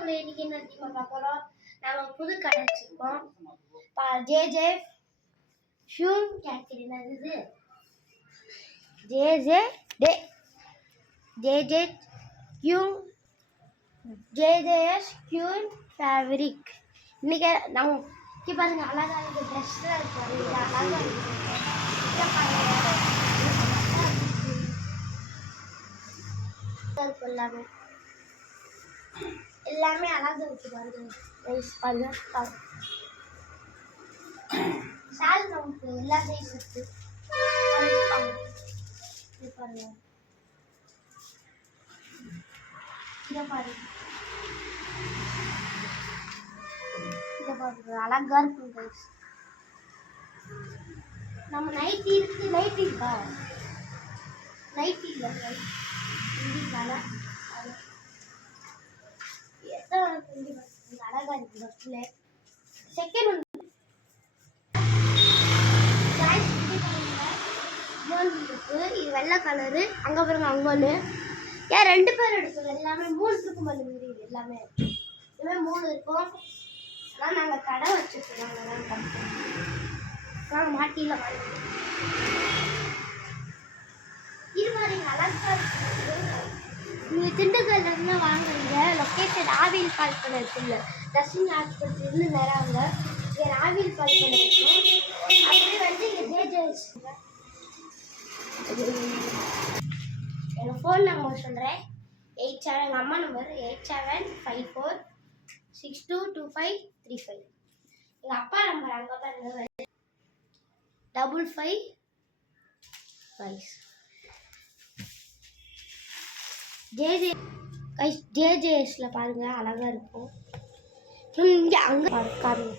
நம்மள இன்னைக்கு என்ன பார்க்க போறோம். நாங்க புது கடை வச்சிருக்கோம். ஜே ஷூ கேட்குது. என்னது ஜே ஜேஜேஎஸ் கியூன் ஃபேப்ரிக். இன்னைக்கு நம்ம பாருங்க அழகா இருக்கு. ட்ரெஸ்லாம் இருக்கு. அழகா இருக்கு. எல்லாமே அழகா இருக்கு. பாருங்க சால் நமக்கு எல்லா சைஸ் இருக்கு. பாருங்க இதை பாருங்க அழகா இருக்கும் கைஸ். நம்ம நைட்டி இருக்கு. நைட்டி இருக்கா? நைட்டி இல்லை இந்திக்கால அழகா இருக்கு. பஸ்ல செகண்ட் ஒன்று இருக்கு. இது வெள்ளை கலரு. அங்க பாருங்க அங்க ஒன்று. ஏன் 2 பேர் எடுக்கும். எல்லாமே 3 இருக்கும். பண்ணுங்க எல்லாமே இதுவே 3 இருக்கும். ஆனால் நாங்கள் கடை வச்சுருக்கோம். நாங்கள் மாட்டியில் இது மாதிரி அழகா இருக்கு. நீங்கள் திண்டுக்கல்ல இருந்து வாங்குறீங்க. லொக்கேஷன் ஆவியில் கால் பண்ண இருக்குல்ல, ரசினி ஆஸ்பத்திரி இருந்து நேராங்க. இங்கே ஆவியில் கால் பண்ண இருக்கும். அப்படியே வந்து இங்கே ஜேஜேஎஸ். எங்கள் ஃபோன் நம்பர் சொல்கிறேன். 87 எங்கள் அம்மா நம்பர் 8754622535. எங்கள் அப்பா நம்பர் அங்கே பாருங்க 555. ஜேஜேஎஸ்ல பாருங்க அழகா இருக்கும். இங்கே அங்கே பாருங்க.